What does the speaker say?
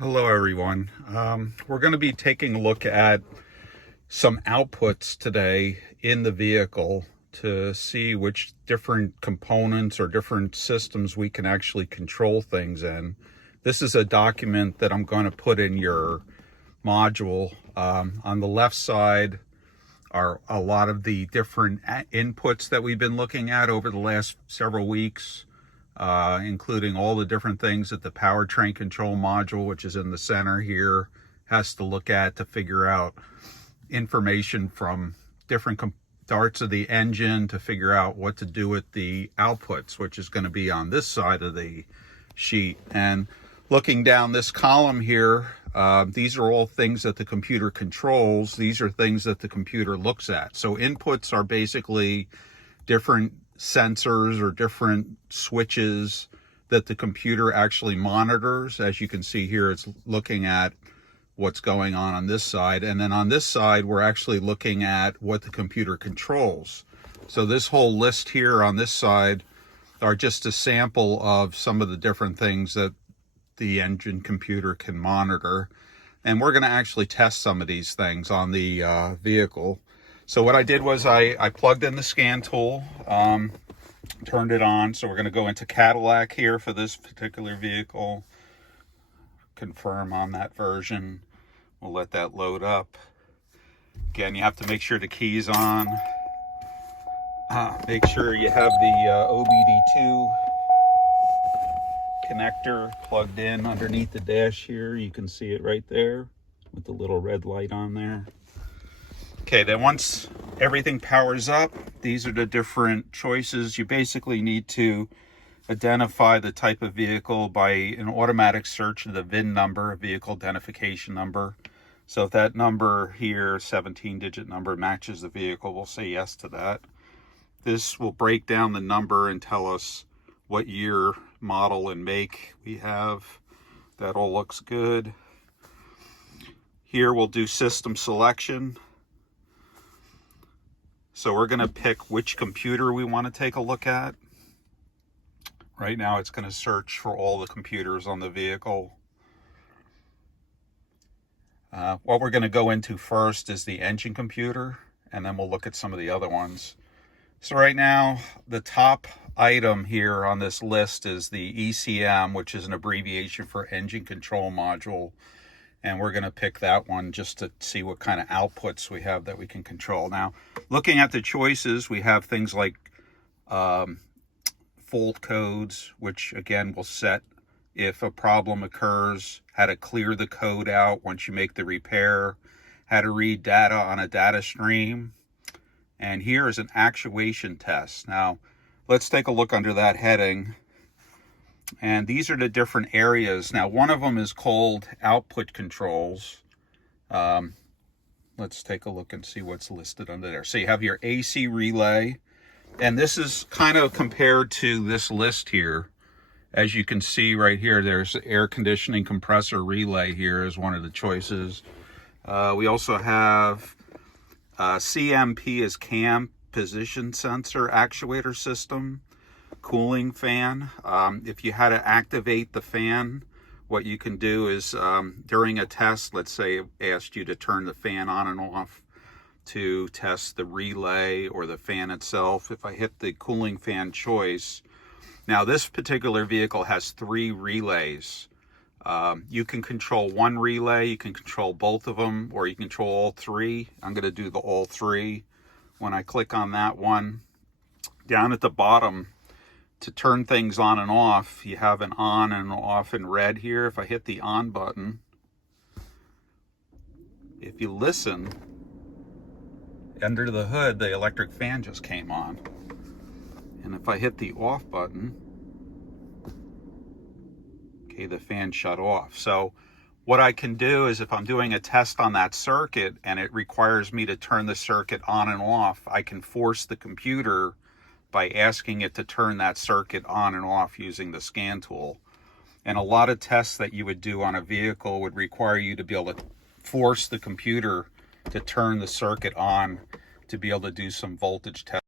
Hello everyone. We're going to be taking a look at some outputs today in the vehicle to see which different components or different systems we can actually control things in. This is a document that I'm going to put in your module. On the left side are a lot of the different inputs that we've been looking at over the last several weeks. Including all the different things that the powertrain control module, which is in the center here, has to look at to figure out information from different parts of the engine to figure out what to do with the outputs, which is going to be on this side of the sheet. And looking down this column here, these are all things that the computer controls. These are things that the computer looks at. So inputs are basically different sensors or different switches that the computer actually monitors. As you can see here, it's looking at what's going on this side. And then on this side, we're actually looking at what the computer controls. So this whole list here on this side are just a sample of some of the different things that the engine computer can monitor. And we're going to actually test some of these things on the vehicle. So what I did was I plugged in the scan tool, turned it on. So we're going to go into Cadillac here for this particular vehicle. Confirm on that version. We'll let that load up. Again, you have to make sure the key's on. Make sure you have the OBD2 connector plugged in underneath the dash here. You can see it right there with the little red light on there. Okay, then once everything powers up, these are the different choices. You basically need to identify the type of vehicle by an automatic search of the VIN number, vehicle identification number. So if that number here, 17-digit number, matches the vehicle, we'll say yes to that. This will break down the number and tell us what year, model, and make we have. That all looks good. Here we'll do system selection. So we're going to pick which computer we want to take a look at. Right now it's going to search for all the computers on the vehicle. What we're going to go into first is the engine computer, and then we'll look at some of the other ones. So right now, the top item here on this list is the ECM, which is an abbreviation for engine control module. And we're going to pick that one just to see what kind of outputs we have that we can control. Now, looking at the choices, we have things like fault codes, which again will set if a problem occurs, how to clear the code out once you make the repair, how to read data on a data stream. And here is an actuation test. Now, let's take a look under that heading. And these are the different areas. Now, one of them is called output controls. Let's take a look and see what's listed under there. So you have your AC relay. And this is kind of compared to this list here. As you can see right here, there's air conditioning compressor relay here is one of the choices. We also have CMP is cam position sensor actuator system. Cooling fan. If you had to activate the fan, what you can do is during a test, let's say it asked you to turn the fan on and off to test the relay or the fan itself. If I hit the cooling fan choice, now this particular vehicle has 3 relays. You can control one relay, you can control both of them, or you can control all 3. I'm going to do the all 3. When I click on that one, down at the bottom, to turn things on and off, you have an on and off in red here. If I hit the on button, if you listen, under the hood, the electric fan just came on. And if I hit the off button, okay, the fan shut off. So what I can do is if I'm doing a test on that circuit and it requires me to turn the circuit on and off, I can force the computer by asking it to turn that circuit on and off using the scan tool. And a lot of tests that you would do on a vehicle would require you to be able to force the computer to turn the circuit on to be able to do some voltage tests.